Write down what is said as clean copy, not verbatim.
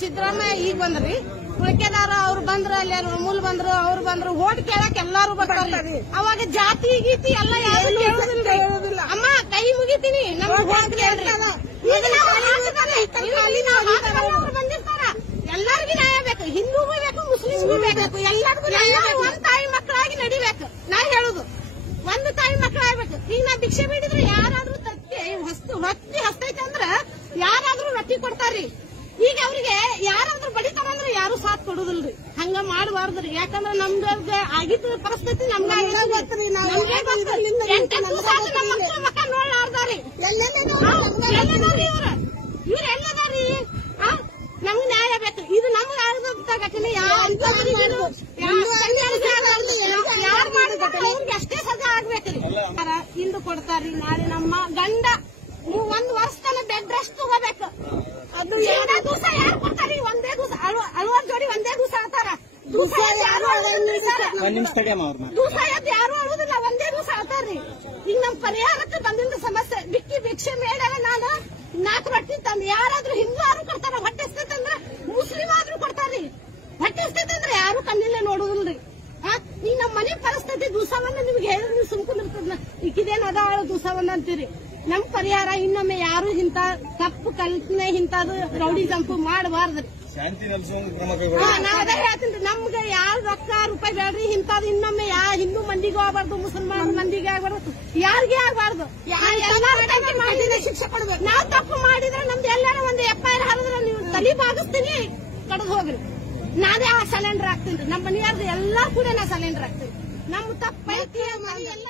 ಸಿದ್ದರಾಮಯ್ಯ ಈಗ ಬಂದ್ರಿ, ಉಳಿಕೆದಾರ ಅವ್ರು ಬಂದ್ರ, ಅಲ್ಲಿ ಮೂಲ್ ಬಂದ್ರು, ಅವ್ರು ಬಂದ್ರು, ಓಟ್ ಕೇಳಕ್ ಎಲ್ಲಾರು ಬರ್ತಾರ್ರಿ. ಅವಾಗ ಜಾತಿ ಗೀತಿ ಎಲ್ಲ ಯಾರು ಕೇಳೋದಿಲ್ಲ. ಅಮ್ಮ ಕೈ ಮುಗಿತೀನಿ, ನಮ್ಗೆ ಓಟ್ ಕೇಳ್ರಿ. ಬಂದಿರ್ತಾರ, ಎಲ್ಲರಿಗೂ ನ್ಯಾಯ ಬೇಕು, ಹಿಂದೂಗೂ ಬೇಕು, ಮುಸ್ಲಿಮ್ಗೂ ಬೇಕು, ಎಲ್ಲರಿಗೂ ಒಂದ್ ತಾಯಿ ಮಕ್ಕಳಾಗಿ ನಡಿಬೇಕು. ನಾ ಹೇಳುದು ಒಂದು ತಾಯಿ ಮಕ್ಕಳಾಗ್ಬೇಕು. ಈಗ ನಾ ಭಿಕ್ಷೆ ಬೇಡಿದ್ರೆ ಯಾರಾದ್ರೂ ಹೊತ್ತಿ ಹಸ್ತೈತೆ ಅಂದ್ರ ಯಾರಾದ್ರೂ ರೊಟ್ಟಿ ಕೊಡ್ತಾರ್ರಿ. ಈಗ ಅವ್ರಿಗೆ ಯಾರಾದ್ರೂ ಬಡಿತಾರಂದ್ರೆ ಯಾರು ಸಾಥ್ ಕೊಡುದಿಲ್ರಿ. ಹಂಗ ಮಾಡಬಾರ್ದ್ರಿ. ಯಾಕಂದ್ರೆ ನಮ್ಗ ಆಗಿದ್ದ ಪರಿಸ್ಥಿತಿ ನಮ್ಗೆ ಮಕ್ಕ ನೋಡ್ಲಾರ್ದಾರಿ. ಇವ್ರ ಎಲ್ಲದಾರಿ? ನಮ್ಗ್ ನ್ಯಾಯ ಬೇಕು. ಇದು ನಮ್ಗೆ ಆಗದ ಘಟನೆ ಯಾರು ಮಾಡಿದ್ರೆ ಅವ್ರಿಗೆ ಅಷ್ಟೇ ಸಜಾ ಆಗ್ಬೇಕ್ರಿ. ಇಂದು ಕೊಡ್ತಾರ್ರಿ, ನಾಳೆ ನಮ್ಮ ಗಂಡ 1 ವರ್ಷ ತನ ಬೆಡ್ ರೆಸ್ಟ್ ತಗೋಬೇಕು. ಅದು 2 ದಿವಸ ಯಾರು ಕೊಡ್ತಾರಿ? ಒಂದೇ ದಿವಸ ಅಳುವರ್ ಜೋಡಿ ಒಂದೇ ದಿವಸ ಆತಾರ. ದಿವಸ ಯಾರು ಅಳುವುದಿಲ್ಲ, ಒಂದೇ ದಿವಸ ಆತಾರ್ರಿ. ಈಗ ನಮ್ ಪರಿಹಾರಕ್ಕೆ ಬಂದಿದ್ದ ಸಮಸ್ಯೆ ಭಿಕ್ಷೆ ಮೇಡವ ನಾನು 4 ರೊಟ್ಟಿ ತಂದು ಯಾರಾದ್ರೂ ಹಿಂದೂ ಯಾರು ಕೊಡ್ತಾರ. ಹೊಟ್ಟೆ ಎಸ್ತೈತಂದ್ರ ಮುಸ್ಲಿಂ ಆದ್ರೂ ಕೊಡ್ತಾರ್ರಿ. ಹೊಟ್ಟೆ ಎಸ್ತೈತಂದ್ರೆ ಯಾರು ಕಣ್ಣಿಲ್ಲ ನೋಡುದಿಲ್ರಿ. ಈಗ ನಮ್ ಮನೆ ಪರಿಸ್ಥಿತಿ ದಿವಸವನ್ನ ನಿಮ್ಗೆ ಹೇಳಿದ್ರೆ ನೀವು ಸುಮ್ಕೊಂಡಿರ್ತದ. ಈಗಿದೇನ್ ಅದಾಳ ದಿವಸವನ್ನ ಅಂತೀರಿ. ನಮ್ ಪರಿಹಾರ ಇನ್ನೊಮ್ಮೆ ಯಾರು ಇಂತ ತಪ್ಪು ಕಲ್ಪನೆ ಇಂತದು ರೌಡಿ ಜಂಪು ಮಾಡಬಾರ್ದ್ರಿ. ನಾ ಅದ ಹೇಳ್ತೀನಿ, ನಮ್ಗೆ ಯಾರು ರೊಕ್ಕ ರೂಪಾಯಿ ಬೇಡ್ರಿ. ಇಂತದ್ದು ಇನ್ನೊಮ್ಮೆ ಹಿಂದೂ ಮಂದಿಗೂ ಆಗಬಾರ್ದು, ಮುಸಲ್ಮಾನ್ ಮಂದಿಗೆ ಆಗಬಾರ್ದು, ಯಾರಿಗೆ ಆಗಬಾರ್ದು. ಶಿಕ್ಷೆ ಕೊಡ್ಬೇಕು. ನಾವ್ ತಪ್ಪು ಮಾಡಿದ್ರೆ ನಮ್ದು ಎಲ್ಲಾರ ಒಂದು FIR ಹರಿದ್ರೆ ನೀವು ತಲೆ ಬಾಗಿಸ್ತೀನಿ, ಕಡ್ದು ಹೋಗ್ರಿ. ನಾನೇ ಆ ಸಲೆಂಡರ್ ಆಗ್ತೀನಿ. ನಮ್ಮ ಮನೆಯಾರ್ದು ಎಲ್ಲಾ ಕೂಡ ನಾ ಸಲೆಂಡರ್ ಆಗ್ತೀನಿ. ನಮ್ಮ ತಪ್ಪೈತಿ ಎಲ್ಲ